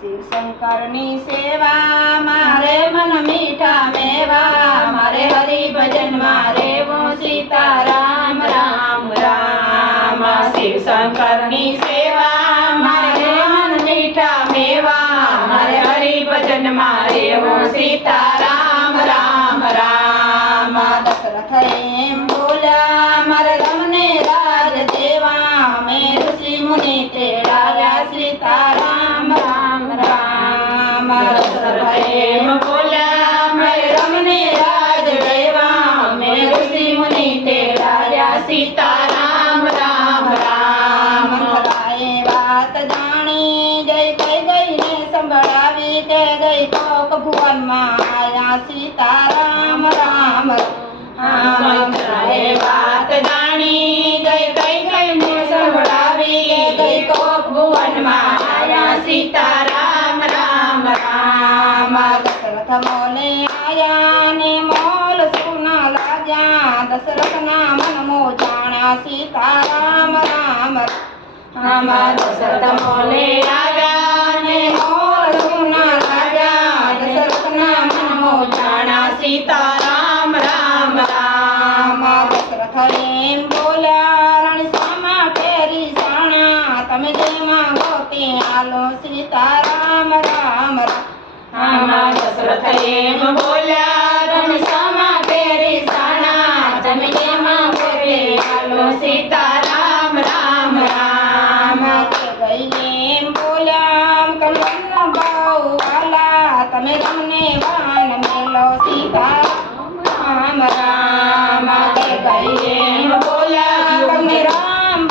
શિવ શંકરની સેવા, મારે મન મીઠા મેવા, મારે હરિ ભજન મારે હું સીતારામ, રામ રામ. શિવ શંકરની સેવા, મારે મન મીઠા મેવા, મારે હરિ ભજન મારે હું સીતારામ, રામ રામ. દશરથ જાણા સીતારામ રામ રામ દશરથ મોલે આવ્યા ને સુના લાગ્યા દશરથના મન મો જાણા સીતારામ રામ રામ દશરથ એમ બોલ્યા રણસામાં ફેરી સાણા તમે જેમાં ગોતે આલો સીતારામ રામ રામ દશરથ એમ બોલ્યા રણસામાં ફેરી સાણા તમે જેમાં ગોતે આલો સીતારામ, રામ રામ. એમ બોલ્યા કલ્યાણનો ભાવ વાલા, તમે તમને વાન મેલો સીતારામ, રામ કે તમને રામ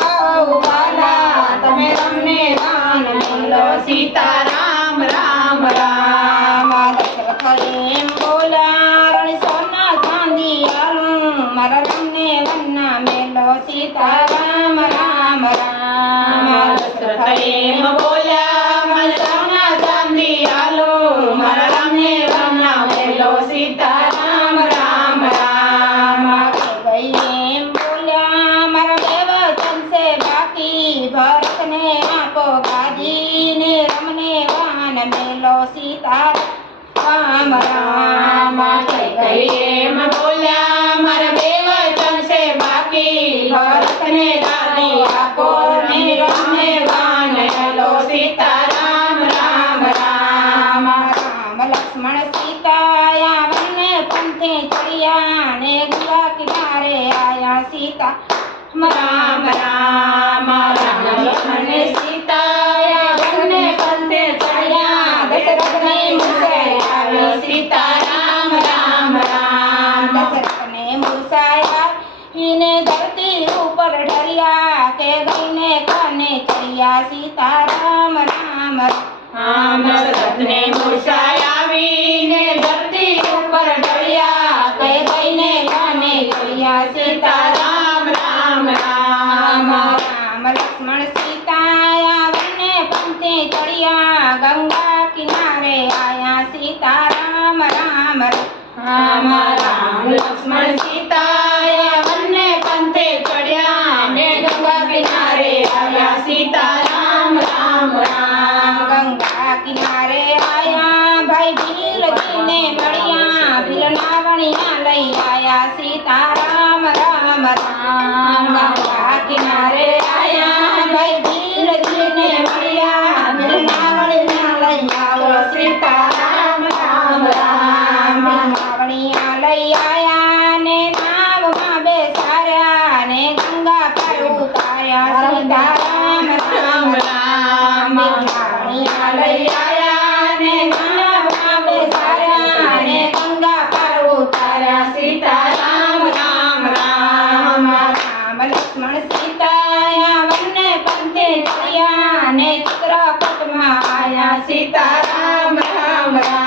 વાલા, તમે તમને વાન મેલો સીતારામ, રામ રામ. દશરથ એમ બોલ્યા રણ સોના ચાંદી આલું મારા રમને વન્ના મેલો સીતારામ રામ રામ દશરથ એમ બોલ્યા મારા સોના ચાંદી આલું મારા રમને વન્ના મેલો સીતારામ રામ રામ કે ગઈ એમ બોલ્યા મારા દેવ ચંસે બાકી ભરતને આપો ગાજીને રમને વાન મેલો સીતારામ રામ કે ગઈ એમ બોલ્યા મારા દેવ ચંસે બાકી ભરતને ગાદી આપો ને રમને વાન મેલો સીતારામ રામ રામ રામ લક્ષ્મણ સીતાયા વનને પંથે ચડ્યા ને ગંગા કિનારે આયા સીતા રામ રામ રામ લક્ષ્મણ સીતાયા વનને પંથે ચડ્યા દશરથને મૂસાય આવ્યો સીતારામ રામ રામ દશરથને મૂસાય આવીને ધરતી ઉપર ઢળ્યા કે ગઈને કાને ચડ્યા સીતારામ રામ રામ દશરથને મૂસાય આવીને ધરતી ઉપર ઢળ્યા કે ગઈને કાને ચડ્યા સીતારામ રામ રામ રામ લક્ષ્મણ સીતાયા વને પંથે ચડ્યા ગંગા કિનારે આયા સીતારામ રામ રામ રામ લક્ષ્મણ ઉતાર્યા સીતારામ રામ રામ વણિયા લઈ આયા ને નાવમાં બેસાડ્યા ને ગંગા પાર ઉતાર્યા સીતારામ રામ રામ રામ લક્ષ્મણ સીતાયા વનને પંથે આયા સીતારામ, રામ રામ.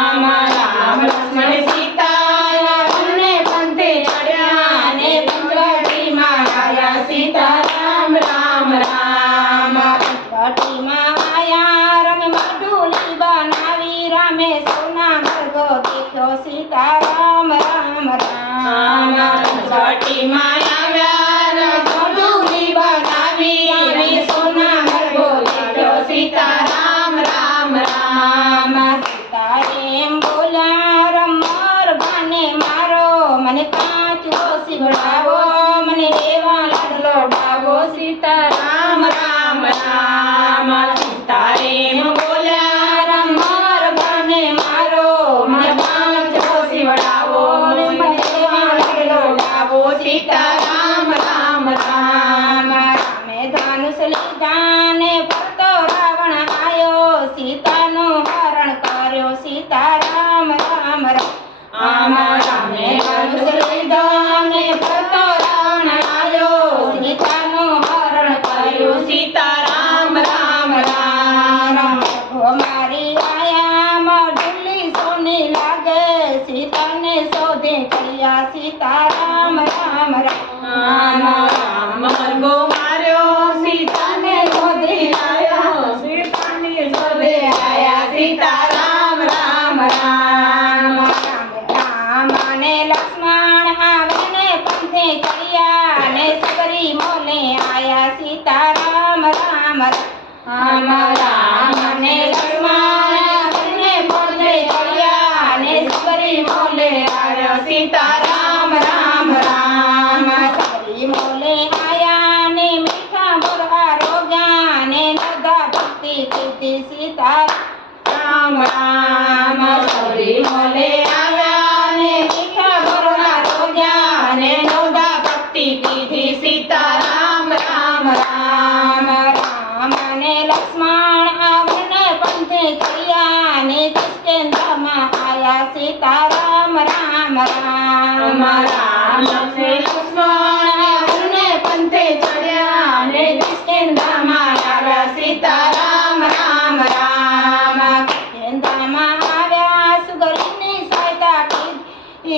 Fatima, ya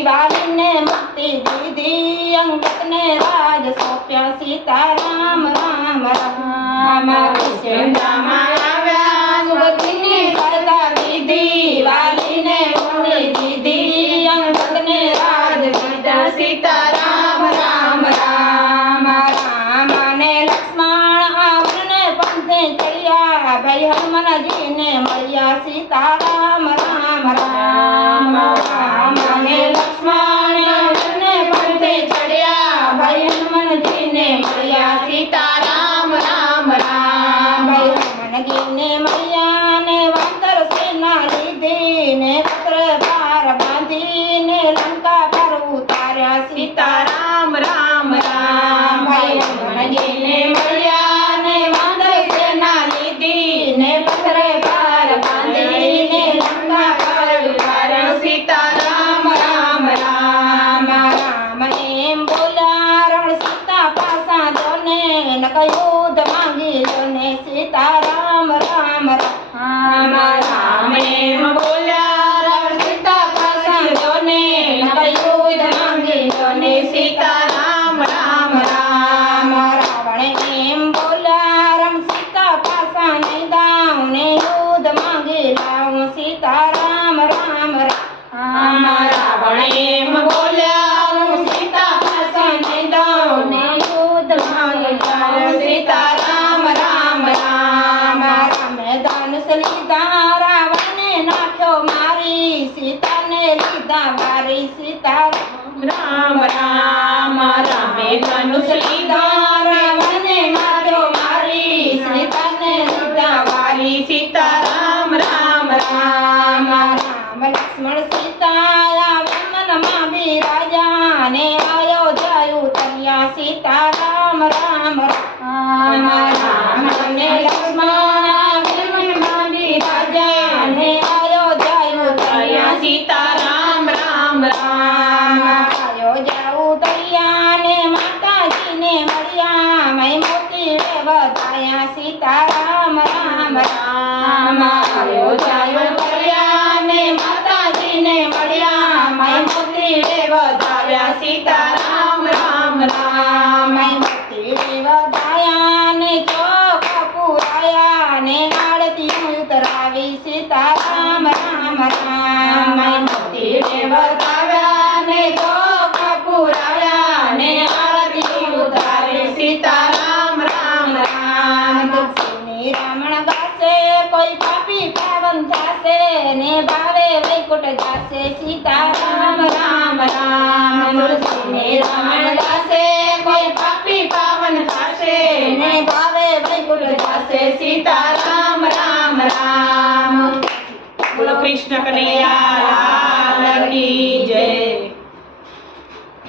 શિવાલીને મુક્તિ દીધી અંગતને રાજ સોપ્યા સીતા સીતારામ રામ રામ કૃષ્ણ सीता राम राम राम राम लक्ष्मण सीता રામ રામ આવ્યો જાયો કર્યા ને માતાજીને મળ્યા. માય મોતીડે વધાવ્યા સીતારામ રામ રામ. ભાવે વૈકુટ જાશે સીતારામ રામ રામ નૃસિંહ રમણ દાસે કોઈ પાપી પાવન થાશે ને ભાવે વૈકુટ જાશે સીતારામ રામ રામ બોલો કૃષ્ણ કનૈયા લાલ કી જય